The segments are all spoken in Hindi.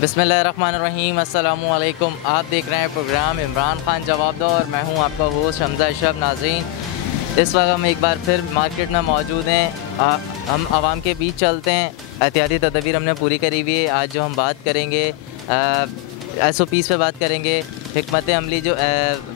बिस्मिल्लाहिर्रहमानिर्रहीम, अस्सलामु अलैकुम। आप देख रहे हैं प्रोग्राम इमरान खान जवाब दो और मैं हूं आपका होस्ट हमजा अशरफ। नाज़रीन, इस वक्त हम एक बार फिर मार्केट में मौजूद हैं। हम आवाम के बीच चलते हैं। एहतियाती तदबीर हमने पूरी करी हुई है। आज जो हम बात करेंगे SOPs पे बात करेंगे। हिकमत अमली जो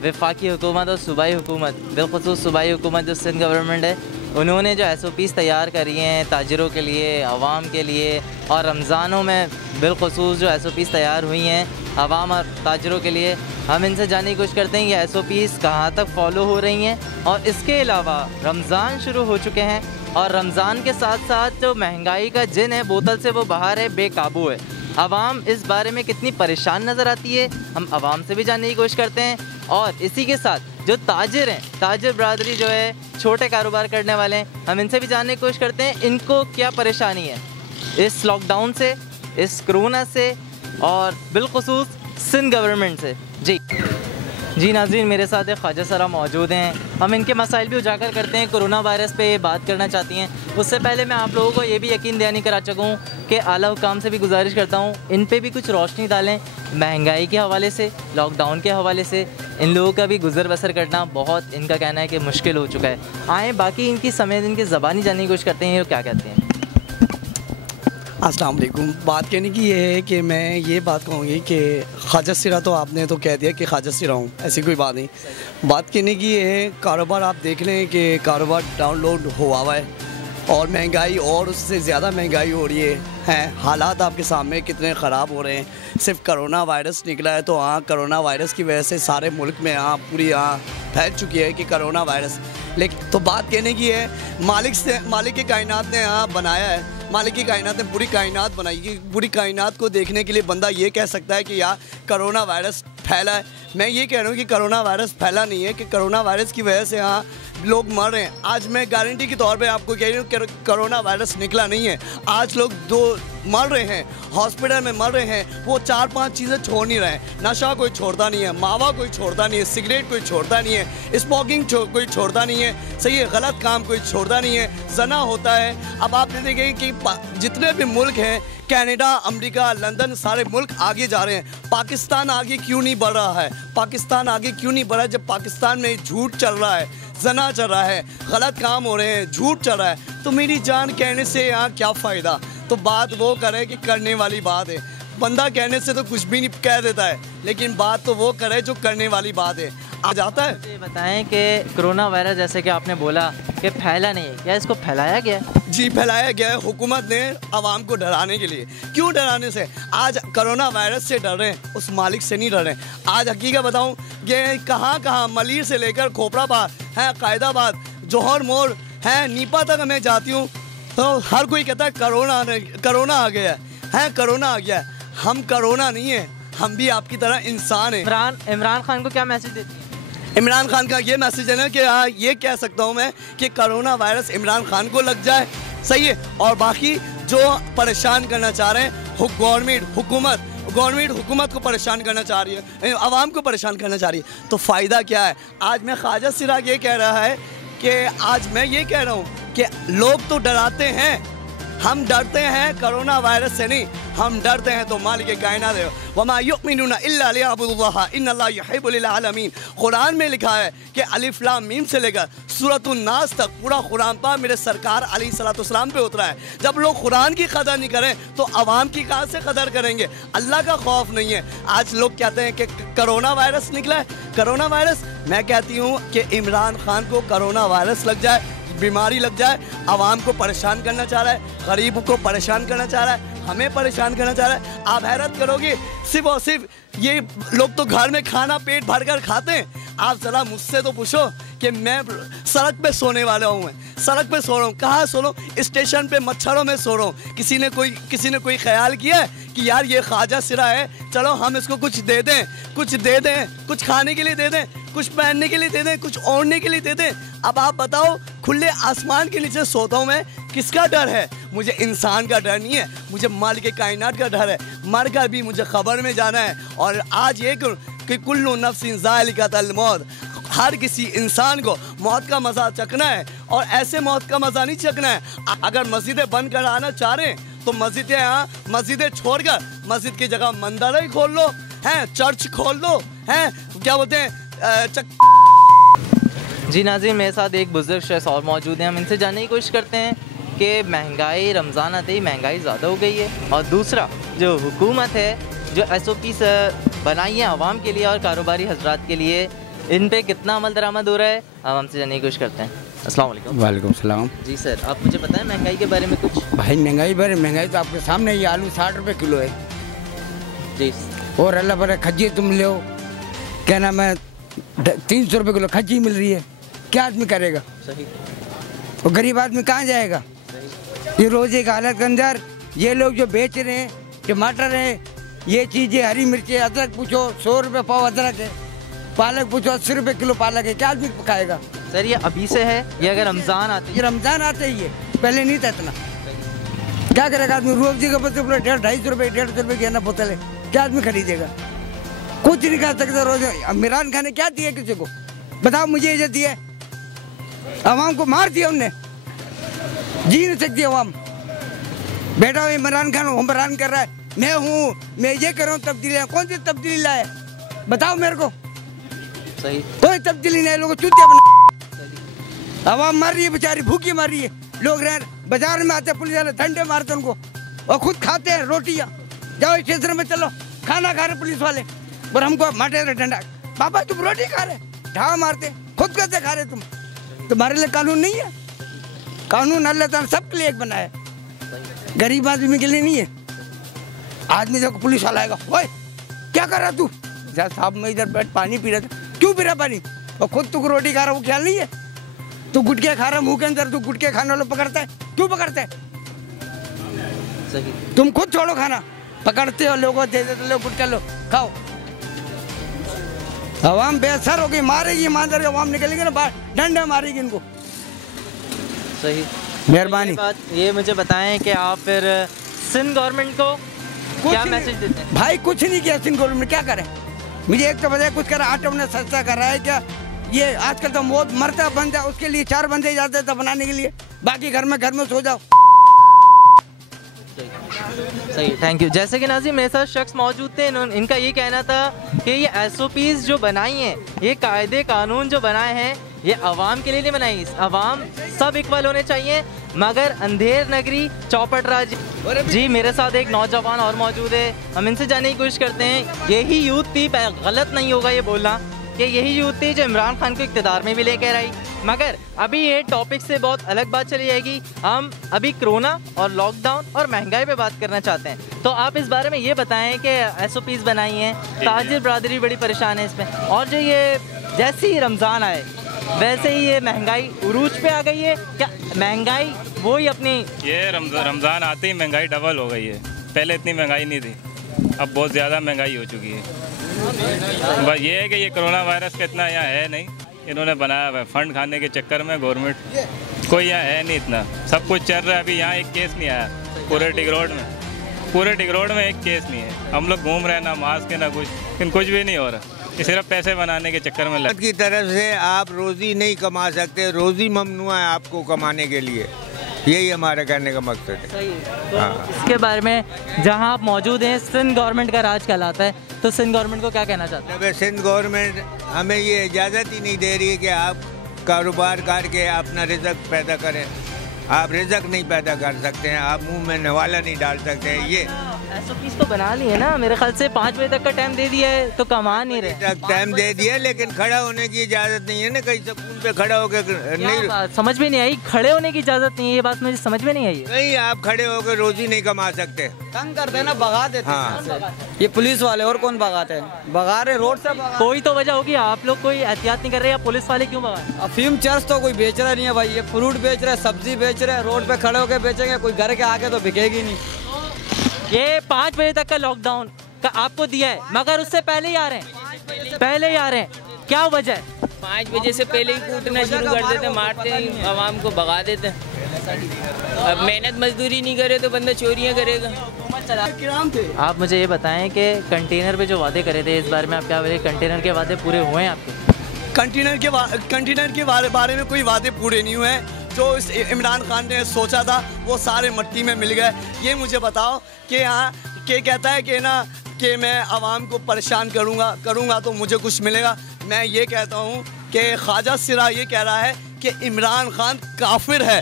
वफाकी हुकूमत और सूबाई हुकूमत, बिलखुसूस सूबाई हुकूमत जो सिंध गवर्नमेंट है, उन्होंने जो SOPs तैयार करी हैं ताजिरों के लिए, आवाम के लिए, और रमज़ानों में बिलखुसूस जो SOPs तैयार हुई हैं आवाम और ताजिरों के लिए, हम इनसे जानने की कोशिश करते हैं ये SOPs कहाँ तक फॉलो हो रही हैं। और इसके अलावा रमज़ान शुरू हो चुके हैं और रमज़ान के साथ साथ जो महंगाई का जिन है बोतल से वो बाहर है, बेकाबू है। आवाम इस बारे में कितनी परेशान नज़र आती है, हम आवाम से भी जानने की कोशिश करते हैं। और इसी के साथ जो ताजिर हैं, ताजिर बरादरी जो है, छोटे कारोबार करने वाले हैं, हम इनसे भी जानने की कोशिश करते हैं इनको क्या परेशानी है इस लॉकडाउन से, इस कोरोना से और बिलखुसूस सिंध गवर्नमेंट से। जी नाज़रीन, मेरे साथ एक ख्वाजा सरा मौजूद हैं। हम इनके मसाइल भी उजागर करते हैं। कोरोना वायरस पे बात करना चाहती हैं। उससे पहले मैं आप लोगों को ये भी यकीन दहानी करा चुका हूँ कि आला हुकाम से भी गुजारिश करता हूँ इन पे भी कुछ रोशनी डालें। महंगाई के हवाले से, लॉकडाउन के हवाले से इन लोगों का भी गुजर बसर करना बहुत, इनका कहना है कि मुश्किल हो चुका है। आएँ बाकी इनकी समेत इनकी ज़बानी जानने की कोशिश करते हैं, ये क्या कहते हैं। अस्सलाम वालेकुम। बात कहने की ये है कि मैं ये बात कहूँगी कि ख्वाजा सिरा, तो आपने तो कह दिया कि ख्वाजा सिरा हूँ, ऐसी कोई बात नहीं। बात कहने की ये है, कारोबार आप देख लें कि कारोबार डाउनलोड हुआ हुआ है और महंगाई और उससे ज़्यादा महंगाई हो रही है। हालात आपके सामने कितने ख़राब हो रहे हैं। सिर्फ करोना वायरस निकला है तो हाँ, करोना वायरस की वजह से सारे मुल्क में पूरी फैल चुकी है कि करोना वायरस। लेकिन तो बात कहने की है, मालिक के कायनात ने बनाया है, मालिक की कायनात ने पूरी कायनात बनाई कि पूरी कायनात को देखने के लिए बंदा ये कह सकता है कि यार करोना वायरस फैला है। मैं ये कह रहा हूँ कि करोना वायरस फैला नहीं है, कि करोना वायरस की वजह से लोग मर रहे हैं। आज मैं गारंटी के तौर पे आपको कह रही हूँ कि करोना वायरस निकला नहीं है। आज लोग मर रहे हैं, हॉस्पिटल में मर रहे हैं। वो 4-5 चीज़ें छोड़ नहीं रहे हैं। नशा कोई छोड़ता नहीं है, मावा कोई छोड़ता नहीं है, सिगरेट कोई छोड़ता नहीं है, स्मोकिंग कोई छोड़ता नहीं है, सही है, गलत काम कोई छोड़ता नहीं है, जना होता है। अब आप देखेंगे कि जितने भी मुल्क हैं, कनाडा, अमेरिका, लंदन, सारे मुल्क आगे जा रहे हैं। पाकिस्तान आगे क्यों नहीं बढ़ रहा है? पाकिस्तान आगे क्यों नहीं बढ़ रहा है जब पाकिस्तान में झूठ चल रहा है, जना चल रहा है, गलत काम हो रहे हैं, झूठ चल रहा है। तो मेरी जान कहने से यहाँ क्या फ़ायदा? तो बात वो करे कि करने वाली बात है। बंदा कहने से तो कुछ भी नहीं कह देता है, लेकिन बात तो वो करे जो करने वाली बात है। आ जाता है। ये बताएं कि कोरोना वायरस जैसे कि आपने बोला कि फैला नहीं है, क्या इसको फैलाया गया है? जी, फैलाया गया है हुकूमत ने आवाम को डराने के लिए। क्यों डराने से? आज कोरोना वायरस से डर रहे हैं, उस मालिक से नहीं डर रहे हैं। आज हकीकत बताऊं, ये कहाँ मलिर से लेकर खोपराबाद है, कायदाबाद, जौहर मोड़ है, नीपा तक मैं जाती हूँ तो हर कोई कहता है करोना आ गया है, करोना आ गया है। हम करोना नहीं है, हम भी आपकी तरह इंसान हैं। इमरान खान को क्या मैसेज देती है? इमरान खान का ये मैसेज है ना कि ये कह सकता हूँ मैं कि करोना वायरस इमरान खान को लग जाए, सही है। और बाकी जो परेशान करना चाह रहे हैं गवर्नमेंट हुकूमत को परेशान करना चाह रही है, आवाम को परेशान करना चाह रही है, तो फ़ायदा क्या है? आज मैं ख्वाजा सिरा ये कह रहा है कि आज मैं ये कह रहा हूँ कि लोग तो डराते हैं, हम डरते हैं कोरोना वायरस से नहीं, हम डरते हैं तो मालिक कायनात है। वमा युमिनूना इल्ला लियअबुदुल्लाह इन्नल्लाह युहिब्बुल आलमीन। कुरान में लिखा है कि अलिफ लाम मीम से लेकर सूरतुन नास तक पूरा कुरान पाक मेरे सरकार अलैहिस्सलाम पे उतरा है। जब लोग कुरान की कदर नहीं करें तो आवाम की कहाँ से कदर करेंगे? अल्लाह का खौफ नहीं है। आज लोग कहते हैं कि कोरोना वायरस निकला है, कोरोना वायरस। मैं कहती हूँ कि इमरान खान को कोरोना वायरस लग जाए, बीमारी लग जाए, आवाम को परेशान करना चाह रहा है, गरीब को परेशान करना चाह रहा है, हमें परेशान करना चाह रहा है। आप हैरत करोगे, सिर्फ और सिर्फ ये लोग तो घर में खाना पेट भर कर खाते हैं। आप ज़रा मुझसे तो पूछो कि मैं सड़क पे सोने वाला हूँ, मैं सड़क पे सो रहा हूँ। कहाँ सो रहा हूँ? स्टेशन पे मच्छरों में सो रहा हूँ। किसी ने कोई ख्याल किया है कि यार ये ख्वाजा सिरा है, चलो हम इसको कुछ दे दें, कुछ खाने के लिए दे दें, कुछ पहनने के लिए दे दें, कुछ ओढ़ने के लिए दे दें। अब आप बताओ, खुले आसमान के नीचे सोता हूँ मैं, किसका डर है? मुझे इंसान का डर नहीं है, मुझे मालिक कायनात का डर है। मर कर भी मुझे खबर में जाना है। और आज ये कि कुल्लु नफ्सिन ज़ाइक़ातुल मौत, हर किसी इंसान को मौत का मज़ा चखना है, और ऐसे मौत का मज़ा नहीं चखना है। अगर मस्जिदें बंद कराना चाह रहे हैं तो मस्जिदें यहाँ मस्जिदें छोड़कर मस्जिद की जगह मंदिर ही खोल लो, हैं चर्च खोल लो, हैं क्या बोलते हैं जी नाज़रीन, मेरे साथ एक बुजुर्ग शख्स और मौजूद हैं। हम इनसे जानने की कोशिश करते हैं कि महंगाई, रमज़ान आते ही महंगाई ज़्यादा हो गई है, और दूसरा जो हुकूमत है जो SOPs बनाई है आवाम के लिए और कारोबारी हजरात के लिए, इन पे कितना अमल दरामद हो रहा है, हम हमसे जानने की कोशिश करते हैं। अस्सलाम वालेकुम। वालेकुम सलाम। जी सर, आप मुझे बताएं महंगाई के बारे में कुछ। भाई महंगाई तो आपके सामने ही, आलू 60 रुपये किलो है जी। और अल्लाह पर खज्जी तुम लो, क्या नाम है, 300 रुपये किलो खज्जी मिल रही है, क्या आदमी करेगा? सही। और गरीब आदमी कहाँ जाएगा? ये रोज़े की हालत के अंदर ये लोग जो बेच रहे हैं, टमाटर हैं, ये चीज़ें, हरी मिर्चें, अदरक पूछो 100 रुपये पाव अदरक है, पालक पूछो 80 रुपये किलो पालक है, क्या आदमी खाएगा? सर ये अभी से है, ये अगर रमज़ान आते ये रमज़ान आते ही है, पहले नहीं था इतना। क्या करेगा आदमी? रोज़ी के बच्चे बोले 250 रुपये 150 रुपये की है ना बोतल है, क्या आदमी खरीदेगा? कुछ नहीं खा सकता रोज। इमरान खान ने क्या दिया किसी को? बताओ मुझे, इज्जत दी है? आवाम को मार दिया उनने, जी नहीं सकती आवाम। बेटा हो इमरान खान हुक्मरान कर रहा है, मैं हूँ, मैं ये कर रहा हूँ, तब्दीली है। कौन सी तब्दीली लाए बताओ मेरे को? सही। कोई तब्दीली नहीं, लोगों चूतिया बना। आवाम मर रही है बेचारी, भूखी मर रही है। लोग रह बाजार में आते, पुलिस वाले डंडे मारते उनको, और खुद खाते हैं रोटियाँ। जाओ स्टेशन में चलो, खाना खा रहे पुलिस वाले, और हमको मारते रहे डंडा। पापा तुम रोटी खा रहे, ढावा मारते, खुद कैसे खा रहे तुम? तुम्हारे लिए कानून नहीं है? कानून अल्लाह ताला सबके लिए एक बनाया है, गरीब आदमी के लिए नहीं है। आदमी देखो पुलिस वाला आएगा, ओए क्या कर रहा तू? जा साहब मैं इधर बैठ पानी पी रहा था। क्यों पी रहा पानी? और खुद तू रोटी खा रहा, वो ख्याल नहीं है? तू गुटके खा रहा मुंह के अंदर, तू गुटके खाने वालों पकड़ता है, क्यों पकड़ता है? सही। तुम खुद छोड़ो खाना, पकड़ते हो लोगों दे देते, लो गुटका लो खाओ। आवाम बेअसर हो गई, मारेगी ईमानदार की आवाम निकलेगी ना बाहर, डंडा मारेगी इनको। सही। मेहरबानी। ये मुझे बताएं कि आप फिर सिंध गवर्नमेंट को क्या मैसेज देते हैं? भाई कुछ नहीं किया सिंध गवर्नमेंट, क्या करे? मुझे एक तो बताया कुछ करा, आटा उन्हें सस्ता कर रहा है क्या? ये आजकल तो मौत मरता बंदा, उसके लिए 4 बंदे जाते थे बनाने के लिए, बाकी घर में सो जाओ। सही, थैंक यू। जैसे कि नाज़रीन मेरे साथ शख्स मौजूद थे, इनका ये कहना था कि ये SOPs जो बनाई हैं, ये कायदे कानून जो बनाए हैं, ये आवाम के लिए नहीं बनाई। आवाम सब इक्वल होने चाहिए, मगर अंधेर नगरी चौपट राज। जी मेरे साथ एक नौजवान और मौजूद है, हम इनसे जानने की कोशिश करते हैं। यही यूथ थी, गलत नहीं होगा ये बोलना कि यही यूथ थी जो इमरान खान को इक़्तिदार में भी लेकर आई, मगर अभी ये टॉपिक से बहुत अलग बात चली जाएगी। हम अभी कोरोना और लॉकडाउन और महंगाई पे बात करना चाहते हैं, तो आप इस बारे में ये बताएं कि SOPs बनाई हैं, ताजिर बरादरी बड़ी परेशान है इसमें, और जो ये जैसे ही रमज़ान आए वैसे ही ये महंगाई उरूज पे आ गई है, क्या महंगाई वही अपनी? ये रमज़ान आते ही महंगाई डबल हो गई है, पहले इतनी महंगाई नहीं थी, अब बहुत ज़्यादा महंगाई हो चुकी है। बस ये है कि ये कोरोना वायरस का इतना यहाँ है नहीं, इन्होंने बनाया हुआ है फंड खाने के चक्कर में। गवर्नमेंट कोई यहाँ है नहीं, इतना सब कुछ चल रहा है। अभी यहाँ एक केस नहीं आया पूरे टिगरोड में एक केस नहीं है। हम लोग घूम रहे हैं, ना मास्क है ना कुछ, लेकिन कुछ भी नहीं हो रहा, ये सिर्फ पैसे बनाने के चक्कर में की तरफ से आप रोज़ी नहीं कमा सकते, रोज़ी ममनुआ है आपको कमाने के लिए, यही हमारा कहने का मकसद है। सही है। तो इसके बारे में जहां आप मौजूद हैं, सिंध गवर्नमेंट का राज कहलाता है, तो सिंध गवर्नमेंट को क्या कहना चाहते हैं? सिंध गवर्नमेंट हमें ये इजाज़त ही नहीं दे रही है कि आप कारोबार करके अपना रिज़्क पैदा करें। आप रिज़्क नहीं पैदा कर सकते हैं, आप मुंह में नवाला नहीं डाल सकते हैं। ये SOPs तो बना ली है ना, मेरे ख्याल से 5 बजे तक का टाइम दे दिया है, तो कमा नहीं रहे। टाइम दे दिया, लेकिन खड़ा होने की इजाज़त नहीं है ना, कहीं सकून पे खड़ा होकर नहीं। समझ में नहीं आई, खड़े होने की इजाज़त नहीं है, ये बात मुझे समझ में नहीं आई। नहीं, आप खड़े होकर रोज़ी नहीं कमा सकते, तंग करते हैं ना, भगा देते हैं। हाँ। ये पुलिस वाले और कौन भगाते हैं? भगा रहे रोड से कोई तो वजह होगी, आप लोग कोई एहतियात नहीं कर रहे, या पुलिस वाले क्यों भगा? अफीम चर्च तो कोई बेच रहा नहीं है भाई, ये फ्रूट बेच रहे हैं, सब्जी बेच रहे हैं, रोड पे खड़े होकर बेचेंगे, कोई घर के आके तो बिकेगी नहीं। ये 5 बजे तक का लॉकडाउन का आपको दिया है, मगर उससे पहले ही आ रहे हैं, क्या वजह है? 5 बजे से पहले ही कूटना शुरू कर देते, मारते हैं, आवाम को भगा देते हैं। अब मेहनत मजदूरी नहीं करे तो बंदा चोरियां करेगा। आप मुझे ये बताएं कि कंटेनर पे जो वादे करे थे, इस बारे में आप क्या बोले? कंटेनर के वादे पूरे हुए हैं आपके? कंटेनर के बारे में कोई वादे पूरे नहीं हुए हैं। जो इस इमरान खान ने सोचा था वो सारे मिट्टी में मिल गए। ये मुझे बताओ कि यहाँ के कहता है कि ना कि मैं आवाम को परेशान करूँगा तो मुझे कुछ मिलेगा। मैं ये कहता हूँ कि ख्वाजा सिरा ये कह रहा है कि इमरान खान काफिर है,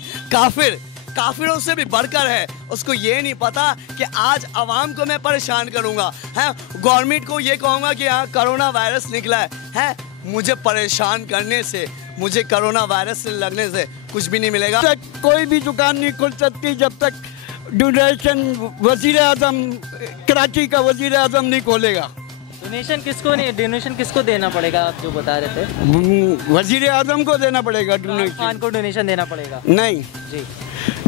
काफिरों से भी बढ़कर है। उसको ये नहीं पता कि आज आवाम को मैं परेशान करूँगा, है गवर्नमेंट को ये कहूँगा कि हाँ कोरोना वायरस निकला है मुझे परेशान करने से, मुझे कोरोना वायरस से लगने से कुछ भी नहीं मिलेगा। कोई भी दुकान नहीं खुल सकती जब तक डोनेशन वजीर आजम, कराची का वजीर आजम नहीं खोलेगा। डोनेशन किसको देना पड़ेगा? आप जो बता रहे थे वजीर आजम को देना पड़ेगा डोनेशन। खान को डोनेशन देना पड़ेगा? नहीं जी,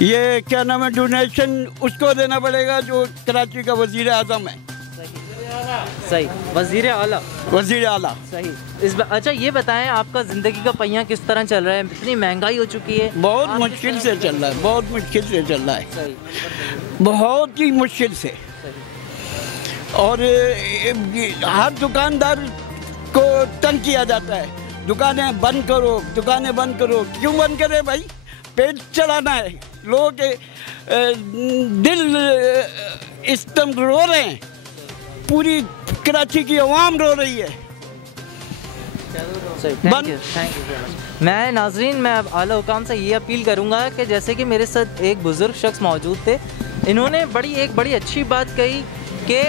ये क्या नाम है, डोनेशन उसको देना पड़ेगा जो कराची का वजीर आजम है। सही, वजीर आला। सही। अच्छा ये बताएं, आपका ज़िंदगी का पहिया किस तरह चल रहा है? इतनी महंगाई हो चुकी है। बहुत मुश्किल से चल रहा है, बहुत मुश्किल से चल रहा है। सही। बहुत ही मुश्किल से। और हर दुकानदार को तंग किया जाता है, दुकानें बंद करो। क्यों बंद करे भाई? पेट चलाना है। लोगों के दिल इस टाइम रो रहे हैं, पूरी कराची की आवाम रो रही है। थैंक यू मैं नाजरीन, मैं आला हुकाम से ये अपील करूँगा कि जैसे कि मेरे साथ एक बुज़ुर्ग शख्स मौजूद थे, इन्होंने एक बड़ी अच्छी बात कही कि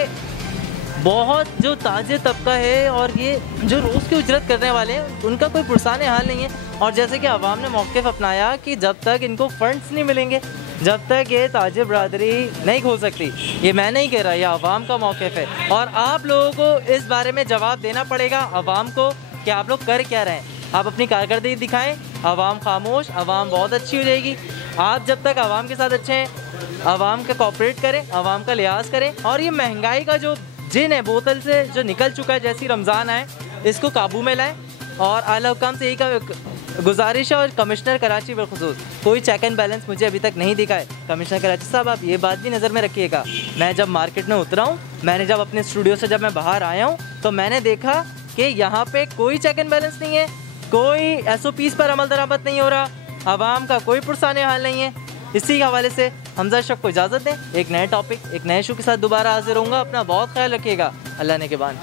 बहुत जो ताजे तबका है और ये जो रोज़ की उजरत करने वाले हैं उनका कोई पुरसान हाल नहीं है। और जैसे कि आवाम ने मौक़िफ़ अपनाया कि जब तक इनको फंड्स नहीं मिलेंगे, जब तक ये ताजिर बरादरी नहीं खोल सकती, ये मैं नहीं कह रहा, ये आवाम का मौक़िफ़ है। और आप लोगों को इस बारे में जवाब देना पड़ेगा आवाम को कि आप लोग कर क्या रहे हैं। आप अपनी कारकर्दगी दिखाएं, आवाम खामोश, आवाम बहुत अच्छी हो जाएगी। आप जब तक आवाम के साथ अच्छे हैं, आवाम का कोऑपरेट करें, आवाम का लिहाज करें। और ये महंगाई का जो जिन है बोतल से जो निकल चुका है जैसी रमज़ान आए, इसको काबू में लाएं। और आला हुकाम से यही गुजारिश है, और कमिश्नर कराची बिलखुसूस कोई चेक एंड बैलेंस मुझे अभी तक नहीं दिखा है। कमिश्नर कराची साहब, आप ये बात भी नज़र में रखिएगा। मैं जब मार्केट में उतरा हूँ, मैंने जब अपने स्टूडियो से जब मैं बाहर आया हूँ, तो मैंने देखा कि यहाँ पे कोई चेक एंड बैलेंस नहीं है, कोई SOPs पर अमल दरामद नहीं हो रहा, आवाम का कोई पुरसाने हाल नहीं है। इसी के हवाले से हमजा अशरफ को इजाज़त दें। एक नए टॉपिक, एक नए शो के साथ दोबारा हाजिर होऊंगा। अपना बहुत ख्याल रखिएगा। अल्लाह ने के बाद।